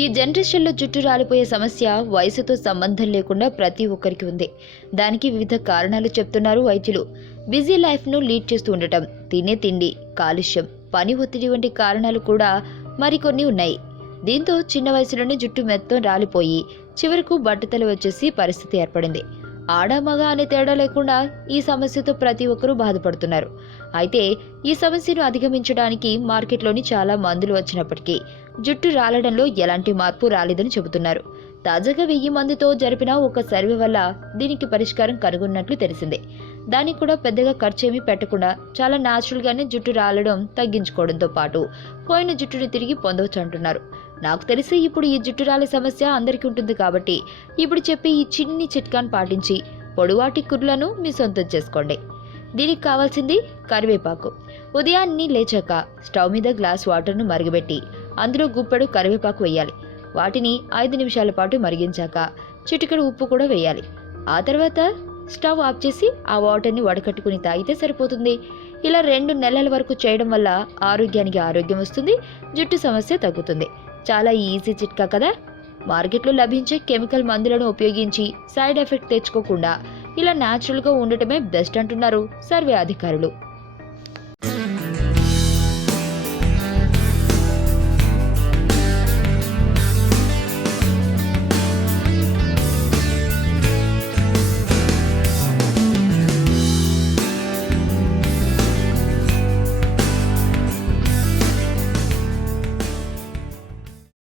ఈ జనరేషన్లో జుట్టు రాలిపోయే సమస్య వయసుతో సంబంధం లేకుండా ప్రతి ఒక్కరికి ఉంది. దానికి వివిధ కారణాలు చెప్తున్నారు వైద్యులు. బిజీ లైఫ్ను లీడ్ చేస్తూ ఉండటం, తినే తిండి, కాలుష్యం, పని ఒత్తిడి వంటి కారణాలు కూడా మరికొన్ని ఉన్నాయి. దీంతో చిన్న వయసులోనే జుట్టు మొత్తం రాలిపోయి చివరకు బట్టతల వచ్చేసి పరిస్థితి ఏర్పడింది. ఆడ మగ అనే తేడా లేకుండా ఈ సమస్యతో ప్రతి ఒక్కరూ బాధపడుతున్నారు. అయితే ఈ సమస్యను అధిగమించడానికి మార్కెట్లోని చాలా మందులు వచ్చినప్పటికీ జుట్టు రాలడంలో ఎలాంటి మార్పు రాలేదని చెబుతున్నారు. తాజాగా 1000 మందితో జరిపిన ఒక సర్వే వల్ల దీనికి పరిష్కారం కనుగొన్నట్లు తెలిసిందే. దానికి కూడా పెద్దగా ఖర్చేమీ పెట్టకుండా చాలా న్యాచురల్గానే జుట్టు రాలడం తగ్గించుకోవడంతో పాటు పోయిన జుట్టుని తిరిగి పొందవచ్చు అంటున్నారు. నాకు తెలిసి ఇప్పుడు ఈ జుట్టు రాలే సమస్య అందరికీ ఉంటుంది కాబట్టి ఇప్పుడు చెప్పే ఈ చిన్ని చిట్కాను పాటించి పొడవాటి కుర్లను మీ సొంతం చేసుకోండి. దీనికి కావాల్సింది కరివేపాకు. ఉదయాన్నే లేచాక స్టవ్ మీద గ్లాస్ వాటర్ను మరగబెట్టి అందులో గుప్పెడు కరివేపాకు వేయాలి. వాటిని 5 నిమిషాల పాటు మరిగించాక చిటికెడు ఉప్పు కూడా వేయాలి. ఆ తర్వాత స్టవ్ ఆఫ్ చేసి ఆ వాటర్ని వడకట్టుకుని తాగితే సరిపోతుంది. ఇలా 2 నెలల వరకు చేయడం వల్ల ఆరోగ్యానికి ఆరోగ్యం వస్తుంది, జుట్టు సమస్య తగ్గుతుంది. చాలా ఈజీ చిట్కా కదా. మార్కెట్లో లభించే కెమికల్ మందులను ఉపయోగించి సైడ్ ఎఫెక్ట్ తెచ్చుకోకుండా ఇలా న్యాచురల్గా ఉండటమే బెస్ట్ అంటున్నారు సర్వే అధికారులు.